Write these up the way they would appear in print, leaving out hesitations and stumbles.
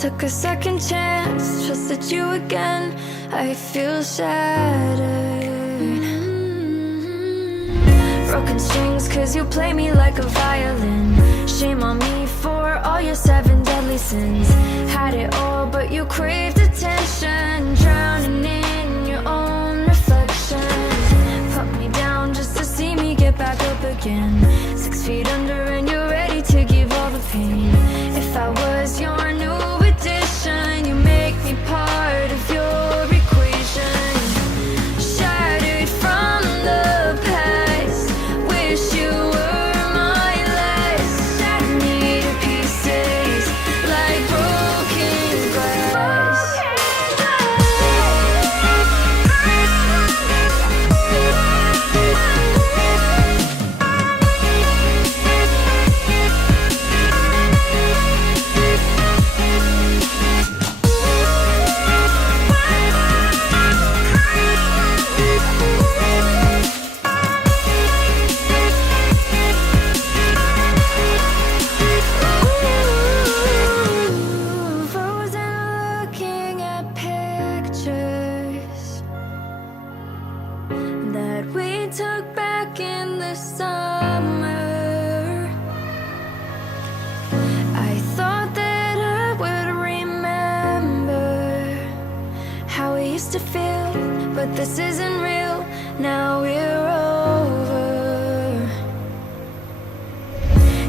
Took a second chance, trusted you again. I feel shattered. Broken strings cause you play me like a violin. Shame on me for all your 7 deadly sins. Had it all but you craved attention. Drowning in your own reflection. Put me down just to see me get back up again. 6 feet under and you're ready to give all the pain. If I was your new addition, you make me part of your equation. Shattered from the past, wish you were my last. Shatter me to pieces like broken glass. That we took back in the summer. I thought that I would remember how we used to feel, but this isn't real. Now we're over.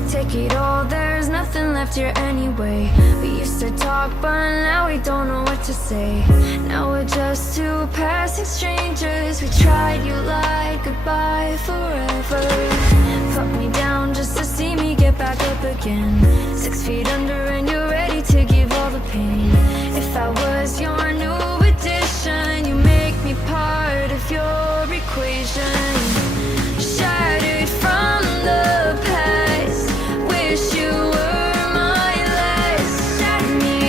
Take it all, there's nothing left here anyway. We used to talk, but now we don't know what to say. Now we're just two passing strangers. We tried, you lied, goodbye forever. Put me down just to see me get back up again. 6 feet under and you're ready to give all the pain. If I was your new addition, you make me part of your equation. Shattered from the past, wish you were my last. Shatter me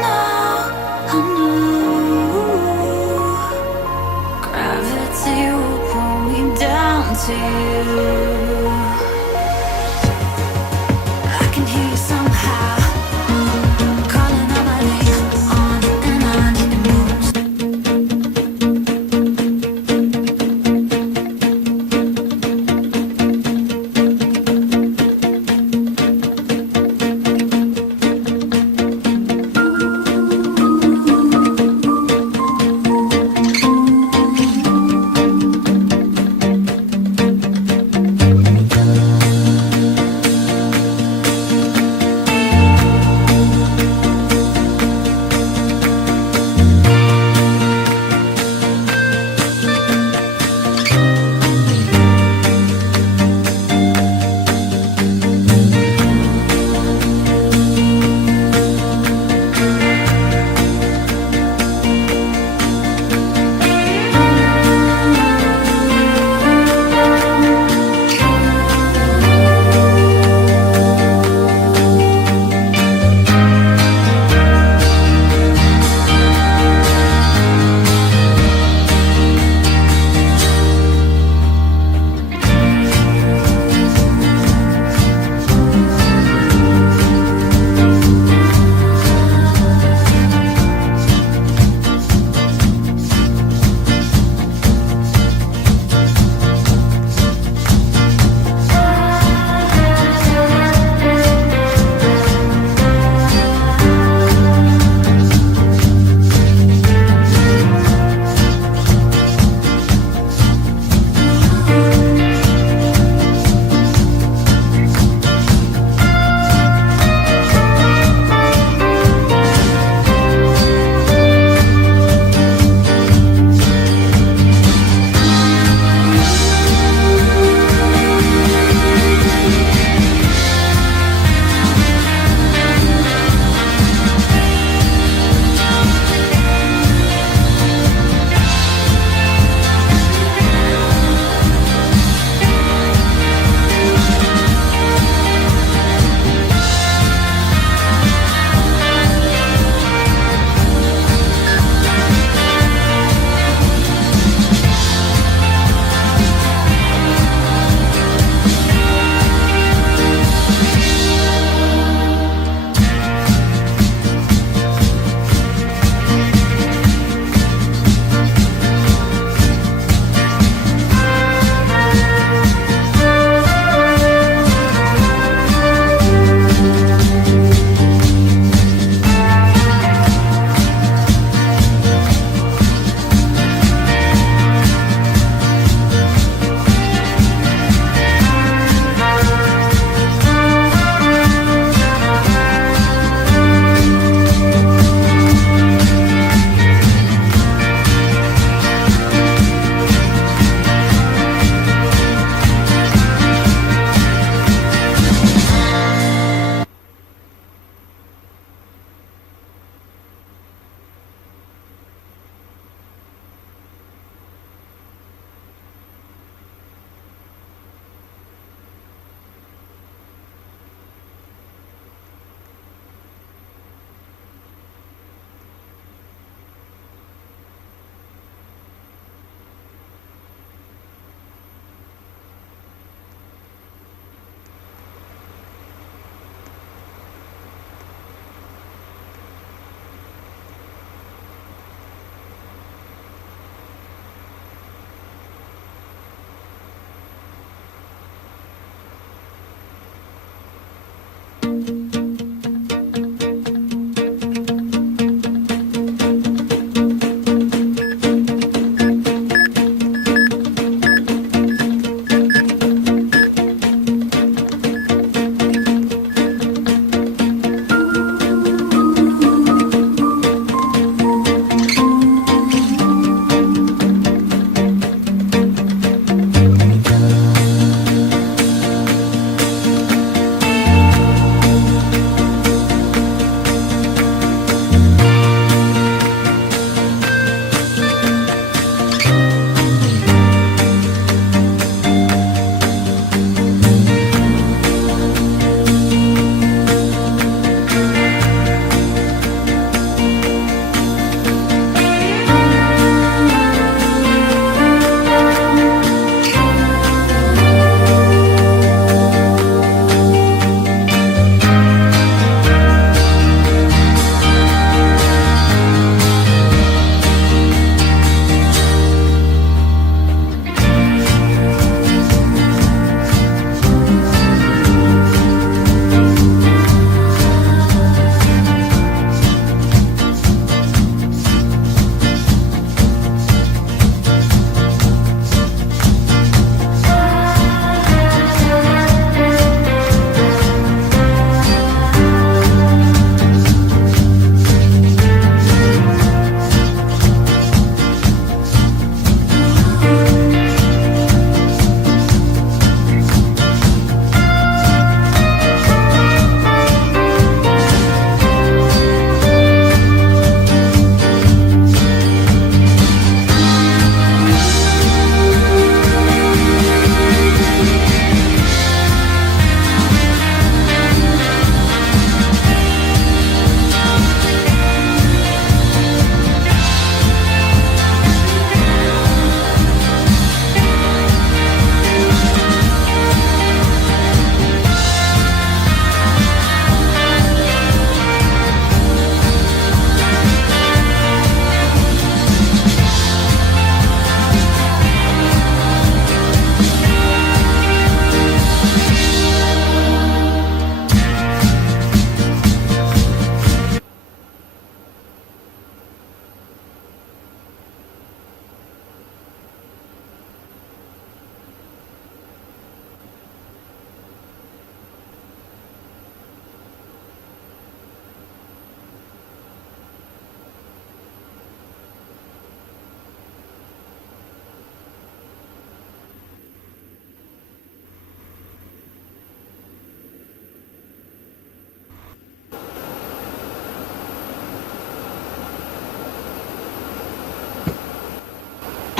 I know gravity will pull me down to you. I can hear you somehow calling on my name, on and on. It moves.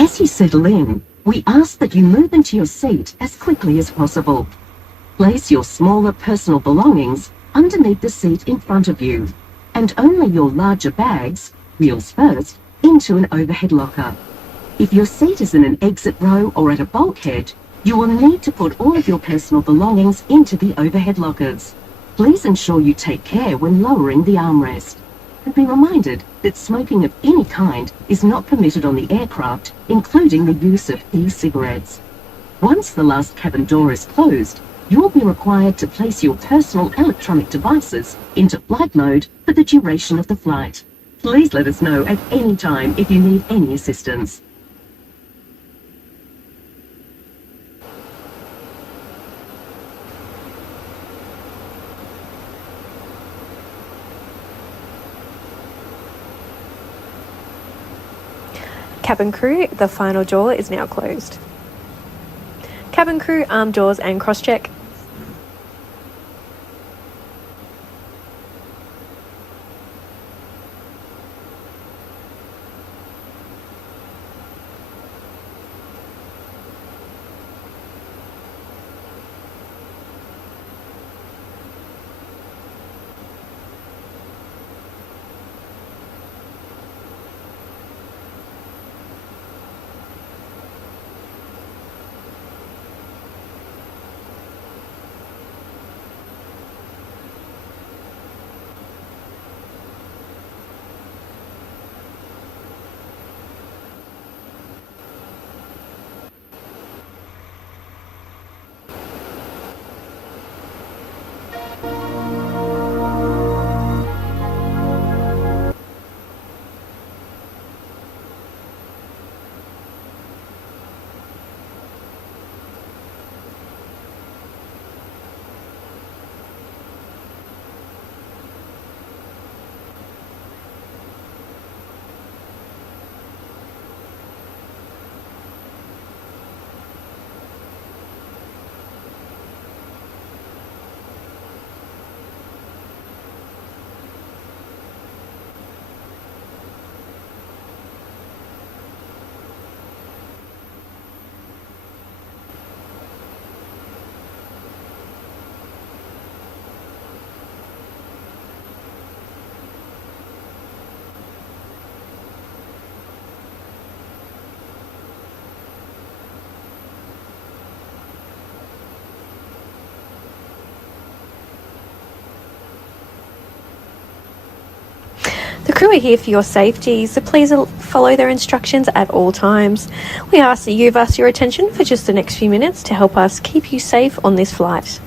As you settle in, we ask that you move into your seat as quickly as possible. Place your smaller personal belongings underneath the seat in front of you, and only your larger bags, wheels first, into an overhead locker. If your seat is in an exit row or at a bulkhead, you will need to put all of your personal belongings into the overhead lockers. Please ensure you take care when lowering the armrest. And be reminded that smoking of any kind is not permitted on the aircraft, including the use of e-cigarettes. Once the last cabin door is closed, you will be required to place your personal electronic devices into flight mode for the duration of the flight. Please let us know at any time if you need any assistance. Cabin crew, the final door is now closed. Cabin crew, arm doors and cross-check. The crew are here for your safety, so please follow their instructions at all times. We ask that you give us your attention for just the next few minutes to help us keep you safe on this flight.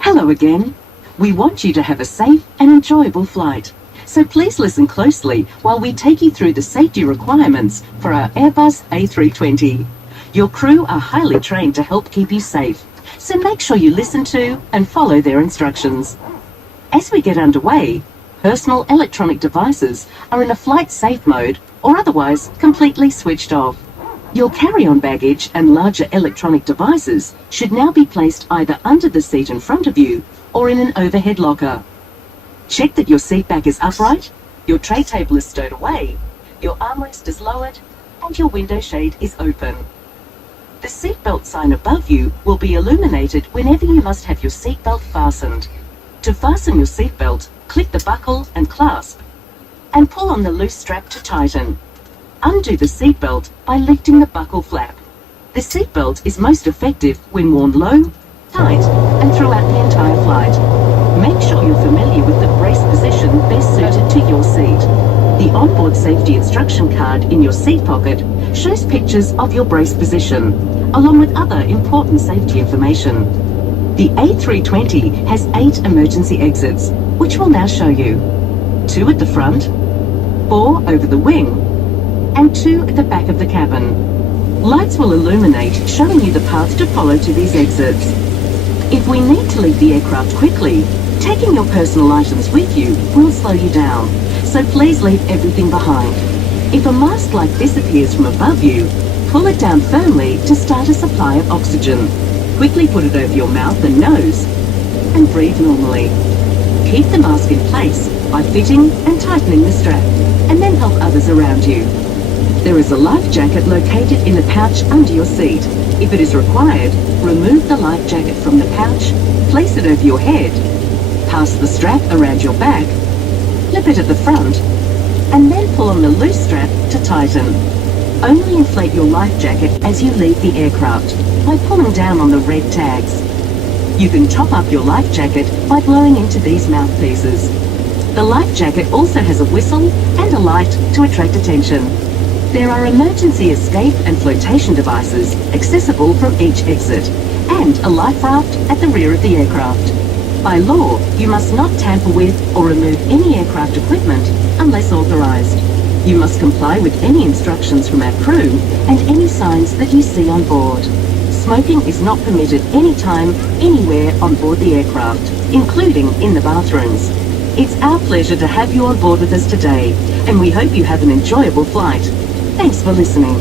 Hello again. We want you to have a safe and enjoyable flight. So please listen closely while we take you through the safety requirements for our Airbus A320. Your crew are highly trained to help keep you safe, so make sure you listen to and follow their instructions. As we get underway, personal electronic devices are in a flight safe mode or otherwise completely switched off. Your carry-on baggage and larger electronic devices should now be placed either under the seat in front of you or in an overhead locker. Check that your seat back is upright, your tray table is stowed away, your armrest is lowered, and your window shade is open. The seatbelt sign above you will be illuminated whenever you must have your seatbelt fastened. To fasten your seatbelt, click the buckle and clasp, and pull on the loose strap to tighten. Undo the seatbelt by lifting the buckle flap. The seatbelt is most effective when worn low, tight, and throughout the entire flight. Make sure you're familiar with the brace position best suited to your seat. The onboard safety instruction card in your seat pocket shows pictures of your brace position, along with other important safety information. The A320 has 8 emergency exits, which we'll now show you. 2 at the front, 4 over the wing, and 2 at the back of the cabin. Lights will illuminate, showing you the path to follow to these exits. If we need to leave the aircraft quickly, taking your personal items with you will slow you down, so please leave everything behind. If a mask like this appears from above you, pull it down firmly to start a supply of oxygen. Quickly put it over your mouth and nose and breathe normally. Keep the mask in place by fitting and tightening the strap, and then help others around you. There is a life jacket located in the pouch under your seat. If it is required, remove the life jacket from the pouch, place it over your head, pass the strap around your back, flip it at the front, and then pull on the loose strap to tighten. Only inflate your life jacket as you leave the aircraft by pulling down on the red tags. You can top up your life jacket by blowing into these mouthpieces. The life jacket also has a whistle and a light to attract attention. There are emergency escape and flotation devices accessible from each exit, and a life raft at the rear of the aircraft. By law, you must not tamper with or remove any aircraft equipment unless authorised. You must comply with any instructions from our crew and any signs that you see on board. Smoking is not permitted anytime, anywhere on board the aircraft, including in the bathrooms. It's our pleasure to have you on board with us today, and we hope you have an enjoyable flight. Thanks for listening.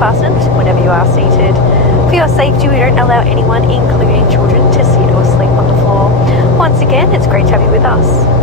fastened whenever you are seated. For your safety, we don't allow anyone, including children, to sit or sleep on the floor. Once again, it's great to have you with us.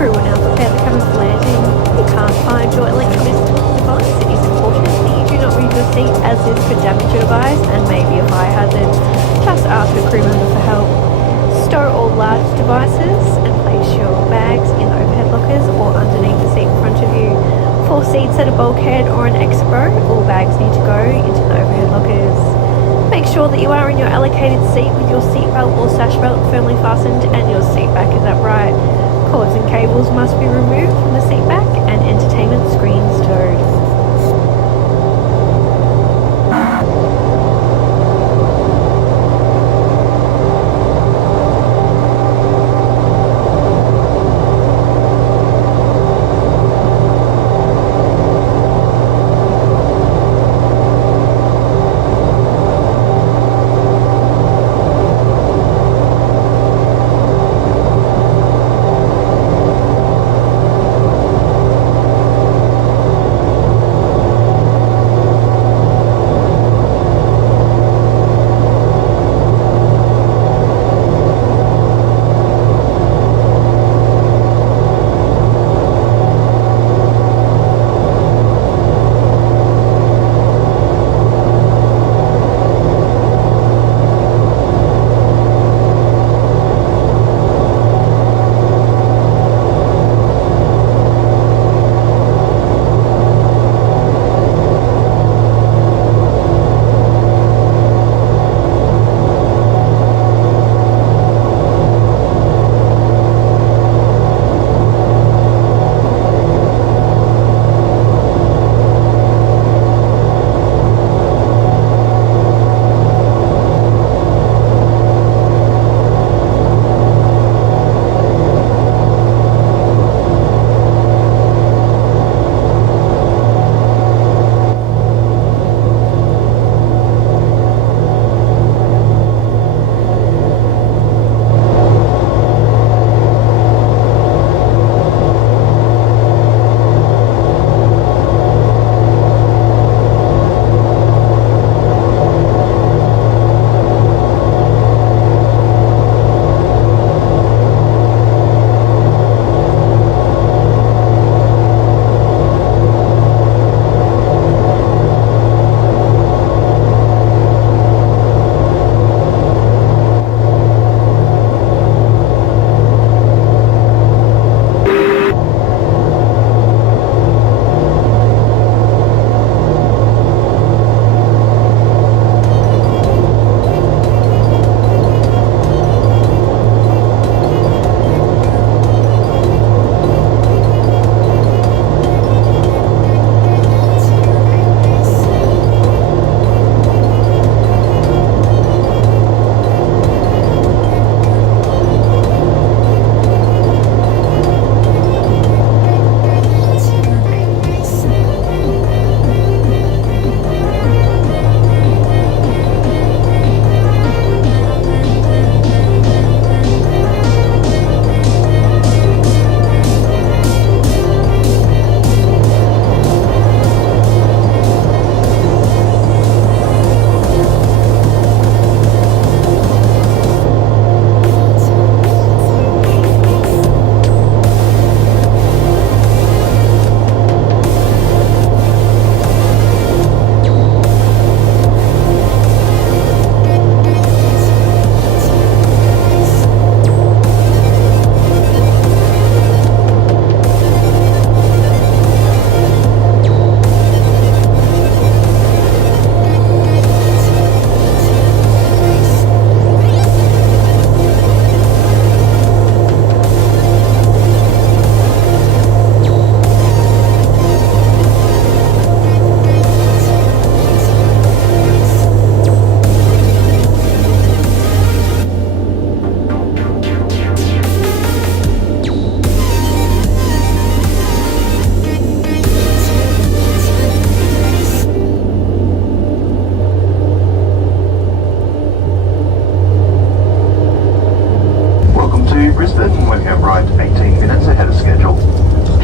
crew will now prepare the cabin for landing. If you can't find your electronic device, it is important that you do not move your seat as this could damage your device and may be a fire hazard. Just ask a crew member for help. Stow all large devices and place your bags in the overhead lockers or underneath the seat in front of you. For seats at a bulkhead or an exit row, all bags need to go into the overhead lockers. Make sure that you are in your allocated seat with your seatbelt or sash belt firmly fastened and your seat back is upright. Cords and cables must be removed from the seat back and entertainment screens stowed.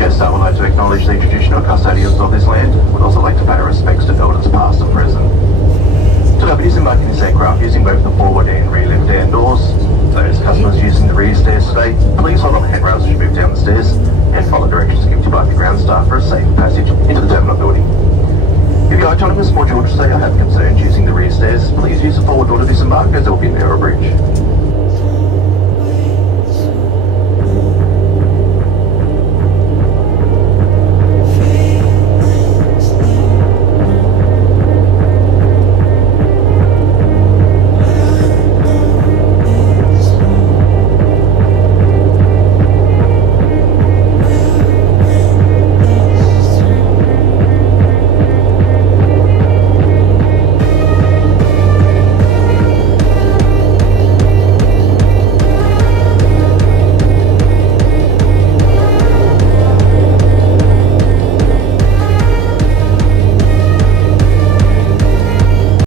Jetstar would like to acknowledge the traditional custodians of this land. Would also like to pay our respects to elders past and present. To companies embarking this aircraft using both the forward and rear lift and doors, those customers using the rear stairs today, please hold on the handrails as you move down the stairs.